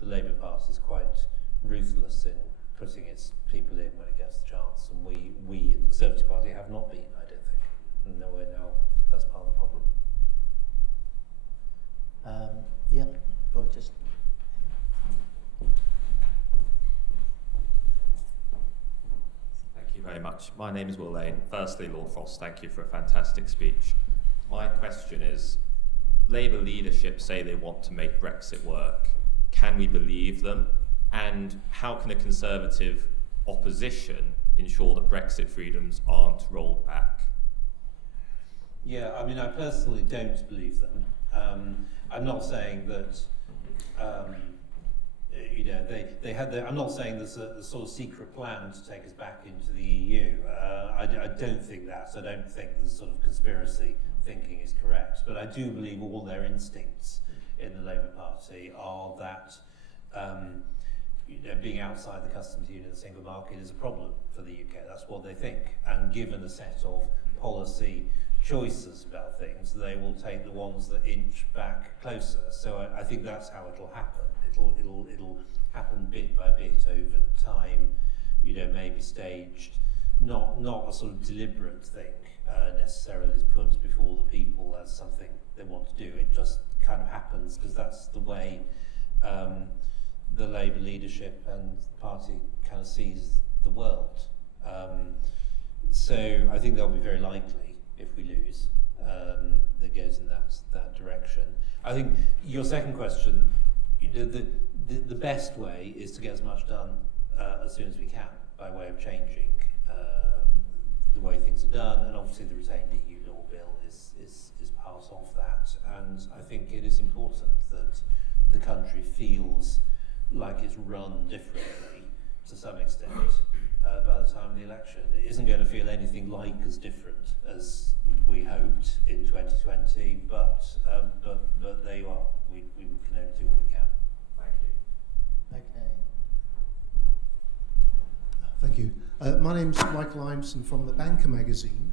The Labour Party is quite ruthless in putting its people in when it gets the chance, and we in the Conservative Party have not been, I don't think. And nowhere now, that's part of the problem. Yeah, or just. Thank you very much. My name is Will Lane. Firstly, Lord Frost, thank you for a fantastic speech. My question is, Labour leadership say they want to make Brexit work. Can we believe them? And how can a Conservative opposition ensure that Brexit freedoms aren't rolled back? Yeah, I mean, I personally don't believe them. I'm not saying that, you know, they had I'm not saying there's a sort of secret plan to take us back into the EU. I don't think that. I don't think the sort of conspiracy thinking is correct. But I do believe all their instincts in the Labour Party are that you know, being outside the customs union, the single market, is a problem for the UK. That's what they think. And given a set of policy choices about things, they will take the ones that inch back closer. So I think that's how it'll happen. It'll happen bit by bit over time. You know, maybe staged, not a sort of deliberate thing necessarily put before the people as something they want to do. It just kind of happens because that's the way the Labour leadership and the party kind of sees the world. So I think that'll be very likely if we lose that goes in that direction. I think your second question, you know, the best way is to get as much done as soon as we can by way of changing the way things are done, and obviously the retained EU law bill is part of that. And I think it is important that the country feels like it's run differently to some extent by the time of the election. It isn't going to feel anything like as different as we hoped in 2020, but there you are. We can only do what we can. Thank you. Okay. Thank you. My name's Michael Imeson from the Banker magazine.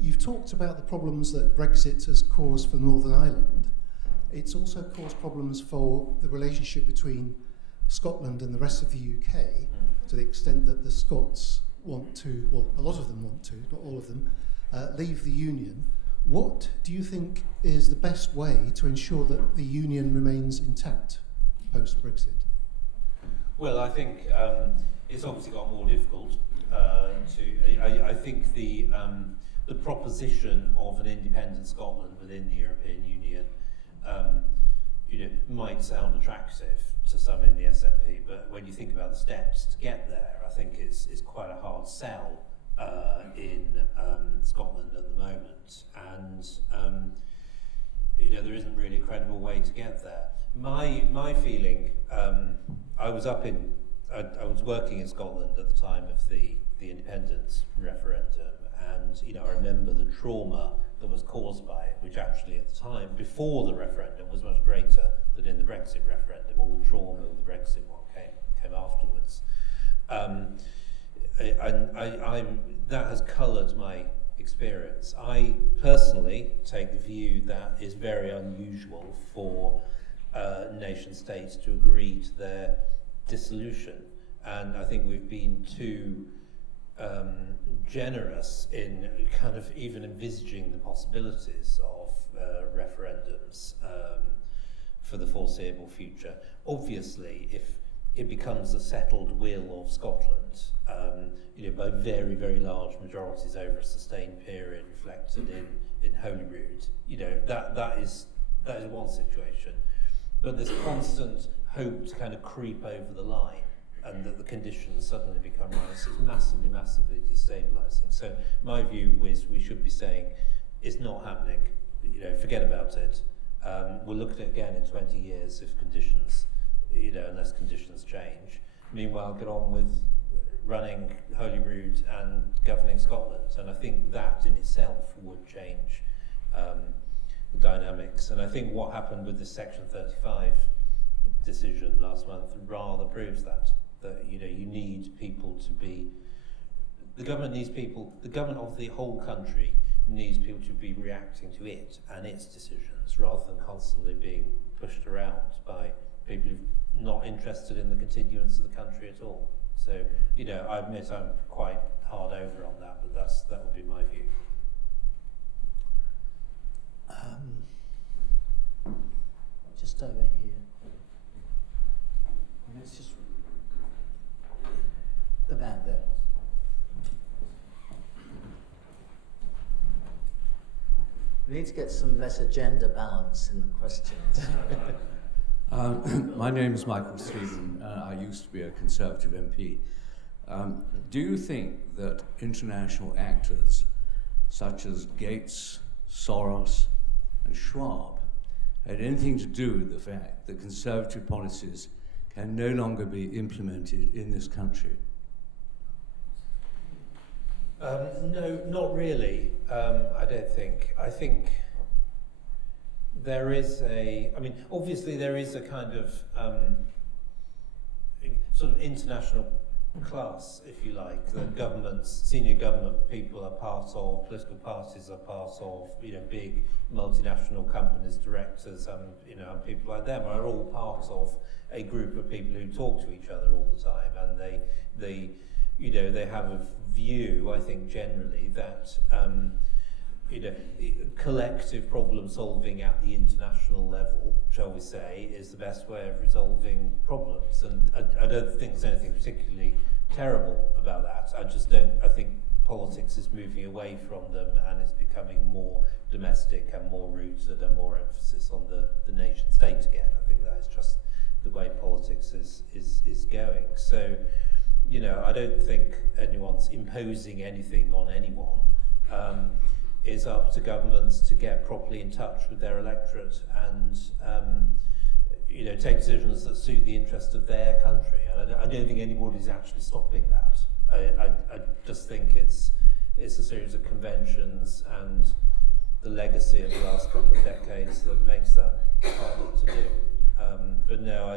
You've talked about the problems that Brexit has caused for Northern Ireland. It's also caused problems for the relationship between Scotland and the rest of the UK, to the extent that the Scots want to, well, a lot of them want to, not all of them, leave the Union. What do you think is the best way to ensure that the Union remains intact post-Brexit? Well, I think it's obviously got more difficult I think the proposition of an independent Scotland within the European Union you know, might sound attractive to some in the SNP, but when you think about the steps to get there, I think it's quite a hard sell in Scotland at the moment, and you know, there isn't really a credible way to get there. My feeling, I was working in Scotland at the time of the independence referendum, and you know, I remember the trauma that was caused by it, which actually at the time, before the referendum, was much greater than in the Brexit referendum. All the trauma of the Brexit one came afterwards. That has coloured my experience. I personally take the view that it's very unusual for nation states to agree to their dissolution, and I think we've been too generous in kind of even envisaging the possibilities of referendums for the foreseeable future. Obviously, if it becomes a settled will of Scotland, you know, by very, very large majorities over a sustained period, reflected in Holyrood, you know, that is one situation. But this constant hope to kind of creep over the line, and that the conditions suddenly become right, is massively, massively destabilising. So my view is we should be saying it's not happening. You know, forget about it. We'll look at it again in 20 years if conditions, you know, unless conditions change. Meanwhile, get on with running Holyrood and governing Scotland, and I think that in itself would change the dynamics. And I think what happened with the Section 35 decision last month rather proves that you know, you need people to be, the government of the whole country needs people to be reacting to it and its decisions, rather than constantly being pushed around by people who are not interested in the continuance of the country at all. So, you know, I admit I'm quite hard over on that, but that would be my view. just over here. And it's just the man there. We need to get some better gender balance in the questions. My name is Michael Stephen. I used to be a Conservative MP. Do you think that international actors such as Gates, Soros and Schwab had anything to do with the fact that Conservative policies can no longer be implemented in this country? No, not really. I don't think. I think there is obviously there is a kind of sort of international class, if you like, that governments, senior government people are part of, political parties are part of, big multinational companies, directors, and people like them are all part of a group of people who talk to each other all the time, and they have a view, I think, generally that collective problem solving at the international level, shall we say, is the best way of resolving problems. And I don't think there's anything particularly terrible about that. I think politics is moving away from them and it's becoming more domestic and more rooted and more emphasis on the nation state again. I think that is just the way politics is going. So, I don't think anyone's imposing anything on anyone. It's up to governments to get properly in touch with their electorate and take decisions that suit the interest of their country. And I don't think anybody's actually stopping that. I just think it's a series of conventions and the legacy of the last couple of decades that makes that harder to do. But no, I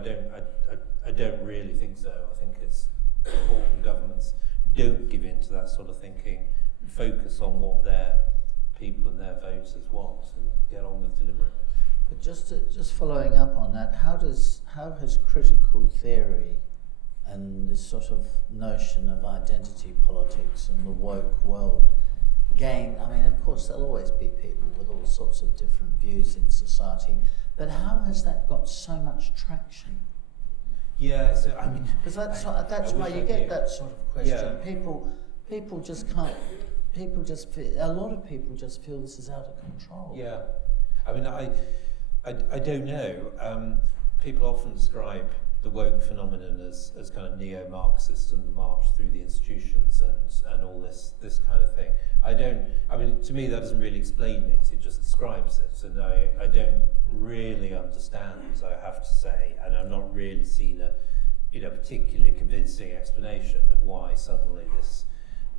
don't really think so. I think it's important governments don't give in to that sort of thinking, focus on what their people and their voters want and get on with delivering it. But just following up on that, how has critical theory and this sort of notion of identity politics and the woke world gained? I mean, of course, there'll always be people with all sorts of different views in society, but how has that got so much traction? Yeah, so I mean, because that's why you get that sort of question. Yeah. People just can't. A lot of people just feel this is out of control. Yeah, I mean, I don't know. People often describe the woke phenomenon as kind of neo-Marxist and the march through the institutions and all this kind of thing. I mean, to me that doesn't really explain it, it just describes it, and I don't really understand, I have to say, and I've not really seen a particularly convincing explanation of why suddenly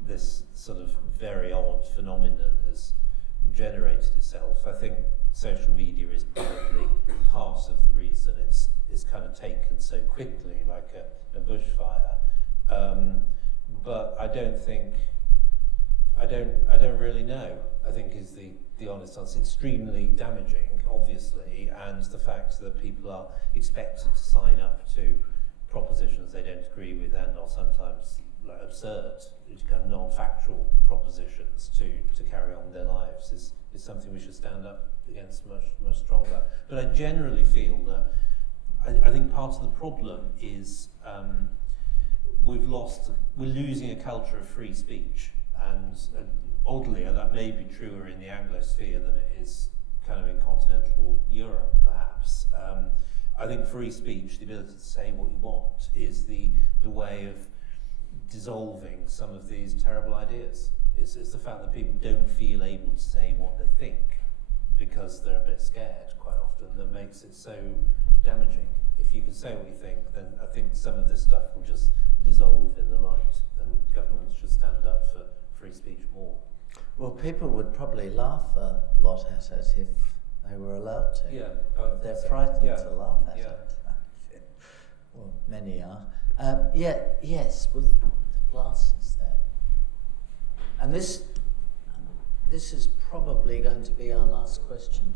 this sort of very odd phenomenon has generated itself. I think social media is probably part of the reason it's kind of taken so quickly, like a bushfire. But I don't really know, I think is the honest answer. It's extremely damaging, obviously, and the fact that people are expected to sign up to propositions they don't agree with and are sometimes absurd, kind of non-factual propositions to carry on with their lives is something we should stand up against much stronger. But I generally feel that I think part of the problem is we're losing a culture of free speech, and oddly, that may be truer in the Anglosphere than it is kind of in continental Europe, perhaps. I think free speech, the ability to say what you want, is the way of dissolving some of these terrible ideas. It's the fact that people don't feel able to say what they think because they're a bit scared quite often that makes it so damaging. If you can say what you think, then I think some of this stuff will just dissolve in the light, and governments should stand up for free speech more. Well, people would probably laugh a lot at it if they were allowed to. Yeah, they're frightened to laugh at it. Well, many are. Yes, with the glasses there. And this is probably going to be our last question.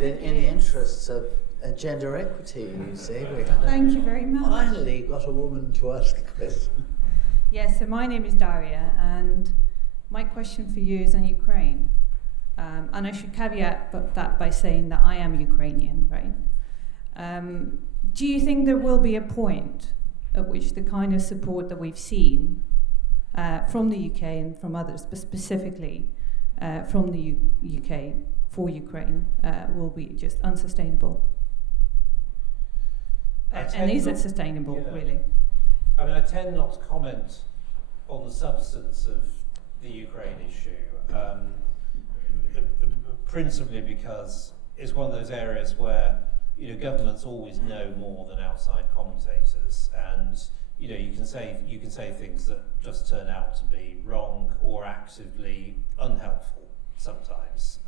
In the interests of gender equity, you see. Thank you very much. Finally got a woman to ask a question. Yes, so my name is Daria, and my question for you is on Ukraine. And I should caveat that by saying that I am Ukrainian, right? Do you think there will be a point at which the kind of support that we've seen from the UK and from others, but specifically from the UK for Ukraine, will be just unsustainable? And is it sustainable, really? I mean, I tend not to comment on the substance of the Ukraine issue, principally because it's one of those areas where governments always know more than outside commentators, and you can say things that just turn out to be wrong or actively unhelpful sometimes,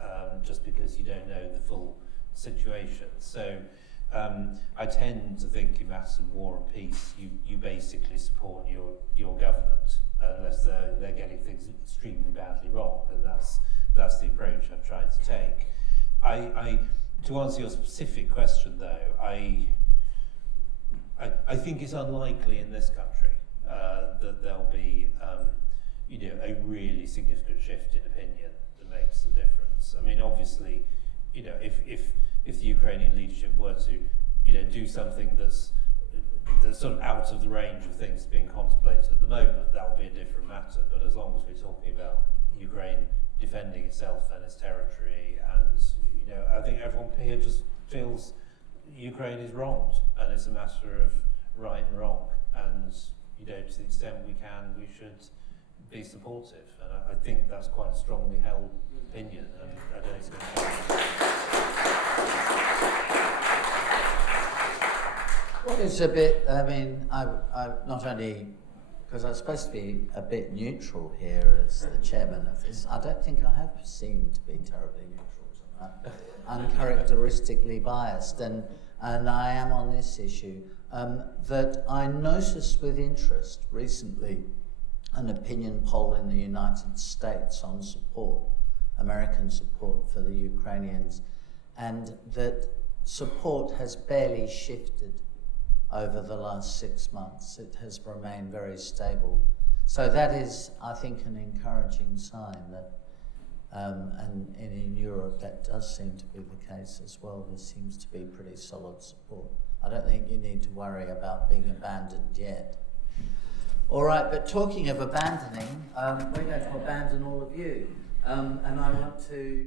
just because you don't know the full situation. So I tend to think in matters of war and peace, you basically support your government unless they're getting things extremely badly wrong, and that's the approach I've tried to take. To answer your specific question, though, I think it's unlikely in this country that there'll be a really significant shift in opinion that makes a difference. I mean, obviously, if the Ukrainian leadership were to do something that's sort of out of the range of things being contemplated at the moment, that would be a different matter. But as long as we're talking about Ukraine defending itself and its territory, and I think everyone here just feels Ukraine is wronged, and it's a matter of right and wrong. And to the extent we can, we should be supportive. And I think that's quite a strongly held opinion, and I don't think it's going to change. What is a bit, I mean, I not only, because I'm supposed to be a bit neutral here as the chairman of this, I don't think I have seemed to be terribly neutral tonight. Uncharacteristically biased, and I am on this issue, that I noticed with interest recently an opinion poll in the United States on support, American support for the Ukrainians, and that support has barely shifted over the last 6 months. It has remained very stable. So that is, I think, an encouraging sign that, and in Europe that does seem to be the case as well. There seems to be pretty solid support. I don't think you need to worry about being abandoned yet. All right, but talking of abandoning, we're going to abandon all of you. And I want to